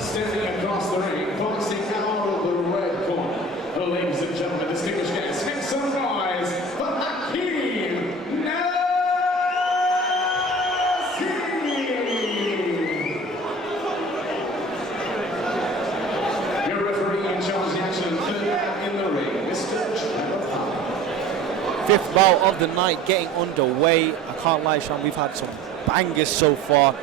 Stepping across the ring, boxing out of the red corner. Ladies and gentlemen, distinguished guests, make some noise for Hakeem Nasir. Your referee in charge of the action, third man in the ring, Mr. Shafiq Rafiq. Fifth bout of the night getting underway. I can't lie, Sean, we've had some bangers so far,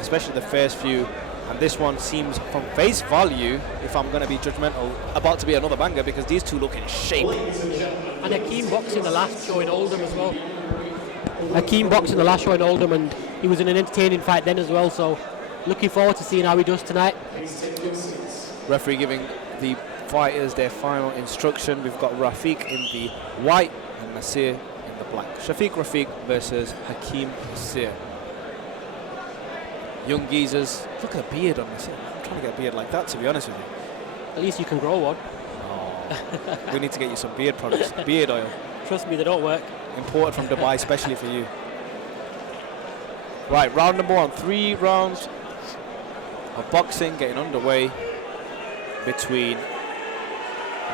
especially the first few. And this one seems, from face value, if I'm going to be judgmental, about to be another banger because these two look in shape. And Hakeem boxed in the last show in Oldham as well. Hakeem boxed in the last show in Oldham, and he was in an entertaining fight then as well. So looking forward to seeing how he does tonight. Referee giving the fighters their final instruction. We've got Rafiq in the white and Nasir in the black. Shafiq Rafiq versus Hakeem Nasir. Young geezers. Look at the beard on Nasir. I'm trying to get a beard like that, to be honest with you. At least you can grow one. Oh. We need to get you some beard products. Beard oil. Trust me, they don't work. Imported from Dubai, especially for you. Right, round number one. 3 rounds of boxing getting underway between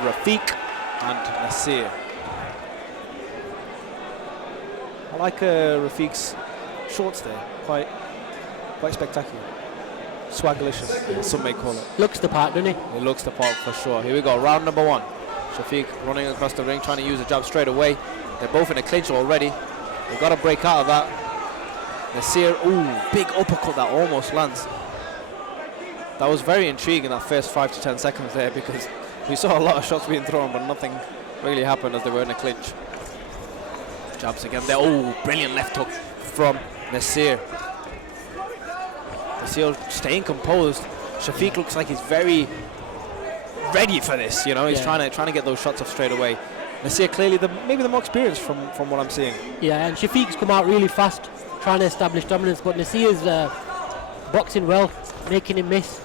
Rafiq and Nasir. I like Rafiq's shorts there. Quite spectacular. Swagalicious, some may call it. Looks the part, doesn't he? It looks the part for sure. Here we go, round number one. Shafiq running across the ring, trying to use a jab straight away. They're both in a clinch already. They've got to break out of that. Nasir, ooh, big uppercut that almost lands. That was very intriguing, that first 5 to 10 seconds there, because we saw a lot of shots being thrown, but nothing really happened as they were in a clinch. Jabs again there. Oh, brilliant left hook from Nasir. Nasir staying composed. Shafiq looks like he's very ready for this. You know, he's trying to get those shots off straight away. Nasir clearly maybe the more experienced from what I'm seeing. Yeah, and Shafiq's come out really fast, trying to establish dominance, but Nasir's boxing well, making him miss.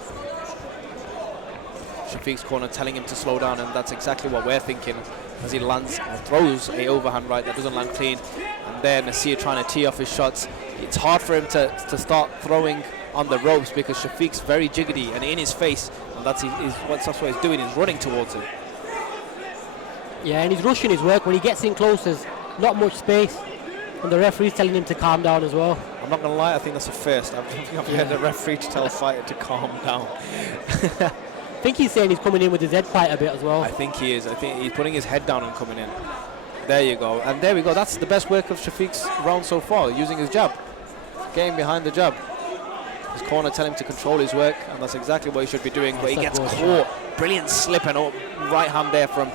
Shafiq's corner telling him to slow down, and that's exactly what we're thinking as he lands or throws a overhand right that doesn't land clean. And then Nasir trying to tee off his shots. It's hard for him to start throwing on the ropes because Shafiq's very jiggity and in his face, and that's what he's doing, is running towards him. Yeah, and he's rushing his work. When he gets in close, there's not much space, and the referee's telling him to calm down as well. I'm not going to lie, I think that's a first. I don't think I've heard the referee to tell a fighter to calm down. I think he's saying he's coming in with his head quite a bit as well. I think he is. I think he's putting his head down and coming in. There you go. And there we go. That's the best work of Shafiq's round so far, using his jab. Getting behind the jab. His corner telling him to control his work, and that's exactly what he should be doing, but he gets caught. Brilliant slip and right hand there from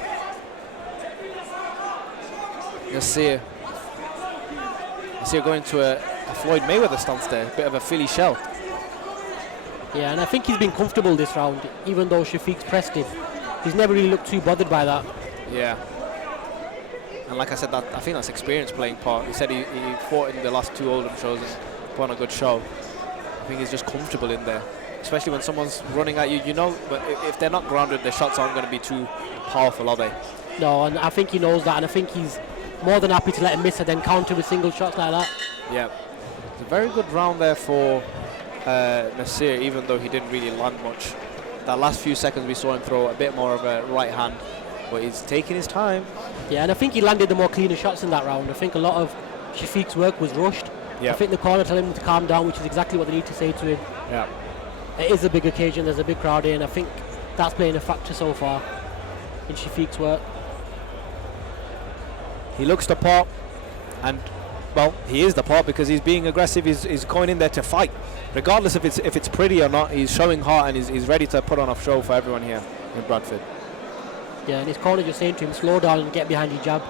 Nasir. Nasir going to a Floyd Mayweather stance there, a bit of a Philly shell. Yeah, and I think he's been comfortable this round, even though Shafiq's pressed him. He's never really looked too bothered by that. Yeah. And like I said, I think that's experience playing part. He said he fought in the last 2 Oldham shows and put on a good show. I think he's just comfortable in there, especially when someone's running at you. You know, but if they're not grounded, their shots aren't going to be too powerful, are they? No, and I think he knows that, and I think he's more than happy to let him miss and then counter with single shots like that. Yeah. It's a very good round there for Nasir, even though he didn't really land much. That last few seconds we saw him throw a bit more of a right hand, but he's taking his time. Yeah, and I think he landed the more cleaner shots in that round. I think a lot of Shafiq's work was rushed. Yeah. I think the corner telling him to calm down, which is exactly what they need to say to him. Yeah. It is a big occasion, there's a big crowd here, and I think that's playing a factor so far in Shafiq's work. He looks the part, and well, he is the part because he's being aggressive. He's going in there to fight, regardless if it's pretty or not. He's showing heart and he's ready to put on a show for everyone here in Bradford. Yeah, and his corner just saying to him, slow down and get behind your jab.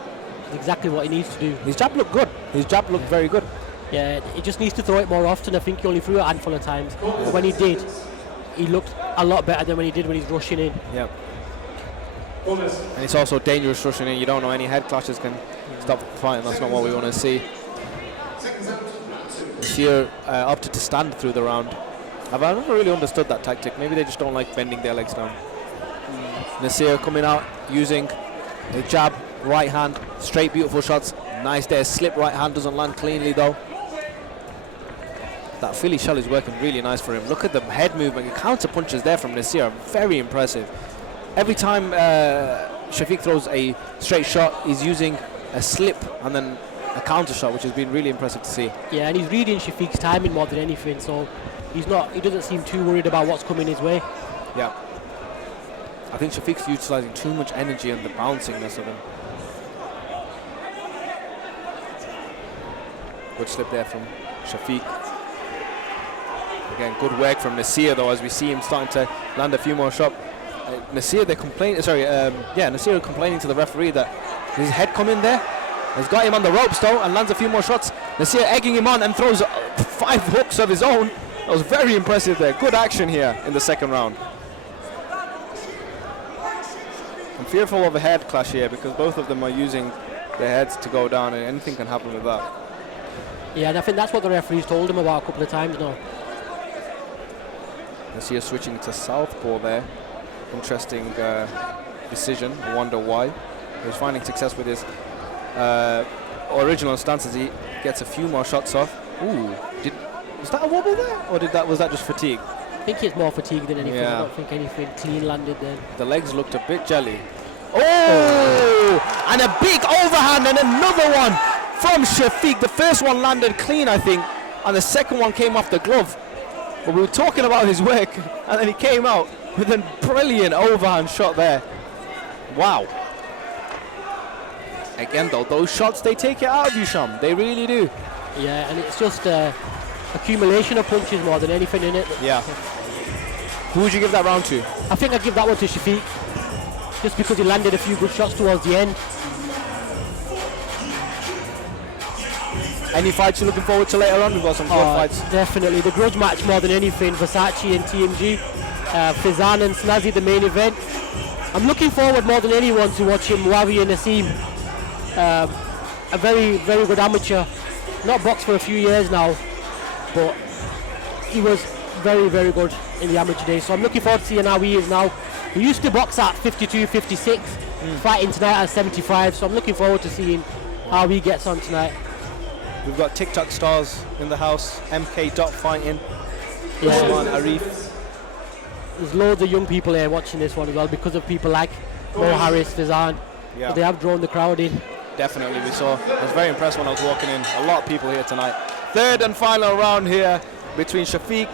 It's exactly what he needs to do. His jab looked good. His jab looked very good. Yeah, he just needs to throw it more often. I think he only threw it a handful of times, but when he did, he looked a lot better than when he did when he's rushing in. Yeah. And it's also dangerous rushing in. You don't know, any head clashes can stop fighting. That's not what we want to see. Nasir opted to stand through the round. I've never really understood that tactic. Maybe they just don't like bending their legs down. Nasir coming out using the jab, right hand, straight beautiful shots. Nice there, slip right hand, doesn't land cleanly though. That Philly shell is working really nice for him. Look at the head movement, the counter punches there from Nasir, very impressive. Every time Shafiq throws a straight shot, he's using a slip and then a counter shot, which has been really impressive to see. Yeah, and he's reading Shafiq's timing more than anything, so he doesn't seem too worried about what's coming his way. Yeah. I think Shafiq's utilising too much energy and the bouncingness of him. Good slip there from Shafiq. Again, good work from Nasir though, as we see him starting to land a few more shots. Nasir, they're complaining. Nasir complaining to the referee that his head come in there. He's got him on the ropes though and lands a few more shots. Nasir egging him on and throws 5 hooks of his own. That was very impressive there. Good action here in the second round. I'm fearful of a head clash here because both of them are using their heads to go down, and anything can happen with that. Yeah, and I think that's what the referee's told him about a couple of times now. Nasir switching to southpaw there. Interesting decision. I wonder why. He's finding success with his original stance as he gets a few more shots off. Ooh, was that a wobble there, or was that just fatigue? I think it's more fatigue than anything. Yeah. I don't think anything clean landed there. The legs looked a bit jelly. Oh! And a big overhand and another one from Shafiq. The first one landed clean, I think, and the second one came off the glove. But we were talking about his work, and then he came out with a brilliant overhand shot there. Wow. Again, though, those shots, they take it out of you, Sham. They really do. Yeah, and it's just accumulation of punches more than anything in it. Yeah. Who would you give that round to? I think I'd give that one to Shafiq, just because he landed a few good shots towards the end. Any fights you're looking forward to later on? We've got some good fights. Definitely. The grudge match more than anything. Versace and TMG. Fizan and Snazzy, the main event. I'm looking forward more than anyone to watching Muawi and Nassim. A very, very good amateur. Not boxed for a few years now, but he was very, very good in the amateur days. So I'm looking forward to seeing how he is now. He used to box at 52, 56, fighting tonight at 75. So I'm looking forward to seeing how he gets on tonight. We've got TikTok stars in the house. MK.fighting. Yeah. Osman Arif. There's loads of young people here watching this one as well because of people like Mo Harris, Fizan. Yeah. They have drawn the crowd in. Definitely, we saw. I was very impressed when I was walking in. A lot of people here tonight. Third and final round here between Shafiq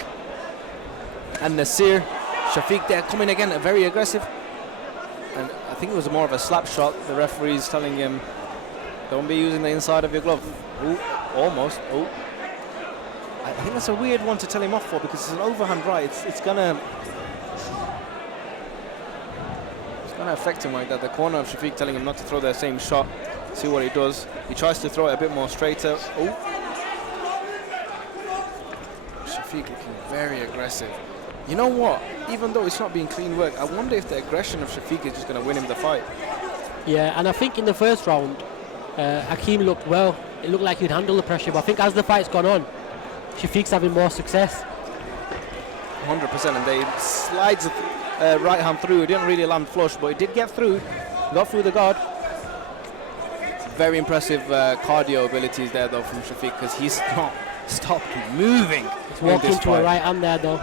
and Nasir. Shafiq there coming again, very aggressive. And I think it was more of a slap shot. The referee's telling him, don't be using the inside of your glove. Ooh, almost. Oh. I think that's a weird one to tell him off for because it's an overhand right. It's gonna affect him like that. The corner of Shafiq telling him not to throw the same shot. See what he does. He tries to throw it a bit more straighter. Oh. Shafiq looking very aggressive. You know what? Even though it's not being clean work, I wonder if the aggression of Shafiq is just going to win him the fight. Yeah, and I think in the first round, Hakeem looked well. It looked like he'd handle the pressure, but I think as the fight's gone on, Shafiq's having more success. 100%, and they slides right hand through. It didn't really land flush, but it did get through. Got through the guard. Very impressive cardio abilities there, though, from Shafiq, because he's not stopped moving. He's walking to a right hand there, though.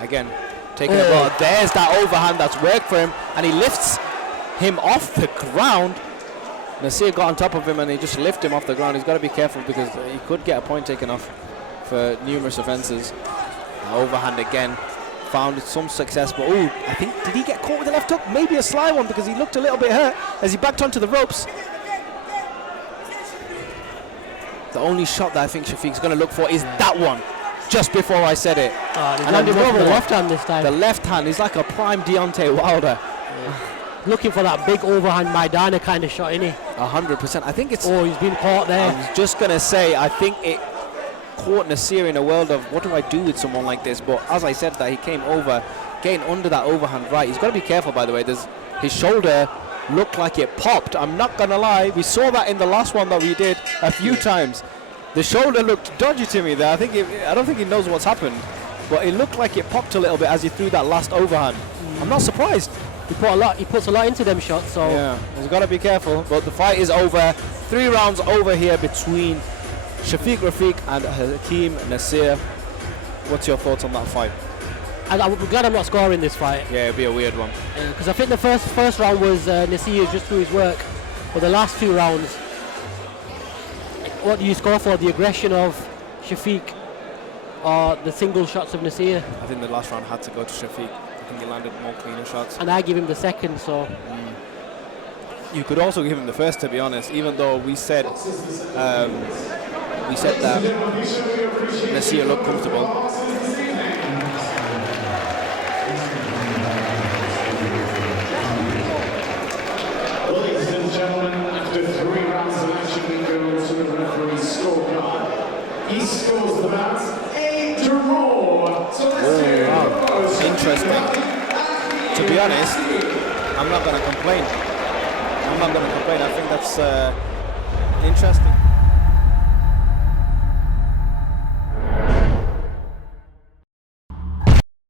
Again, taking a ball. There's that overhand that's worked for him, and he lifts him off the ground. Nasir got on top of him, and he just lifted him off the ground. He's got to be careful because he could get a point taken off for numerous offences. Overhand again. Found some success, but I think, did he get caught with the left hook? Maybe a sly one because he looked a little bit hurt as he backed onto the ropes. The only shot that I think Shafiq's going to look for is that one, just before I said it. He's landing with the left hand this time. The left hand, he's like a prime Deontay Wilder. Yeah. Looking for that big overhand Maidana kind of shot, isn't he? 100%. I think it's... Oh, he's been caught there. I was just going to say, I think it caught Nasir in a world of what do I do with someone like this, but as I said that, he came over, getting under that overhand right. He's got to be careful, by the way. His shoulder looked like it popped. I'm not going to lie. We saw that in the last one that we did a few times. The shoulder looked dodgy to me there. I don't think he knows what's happened, but it looked like it popped a little bit as he threw that last overhand. I'm not surprised. He puts a lot into them shots, so yeah, he's got to be careful. But the fight is over. 3 rounds over here between Shafiq Rafiq and Hakeem Nasir. What's your thoughts on that fight? I'm glad I'm not scoring this fight. Yeah, it'd be a weird one. Because I think the first round was Nasir just through his work, but the last 2 rounds, what do you score for? The aggression of Shafiq or the single shots of Nasir? I think the last round had to go to Shafiq. I think he landed more cleaner shots. And I give him the second, so... You could also give him the first, to be honest, even though we said that Nasir looked comfortable. Ladies and gentlemen, after 3 rounds of action, we go to the referee's scorecard. He scores the bout a draw. So let's hear it. Interesting. To be honest, I'm not going to complain. I think that's interesting.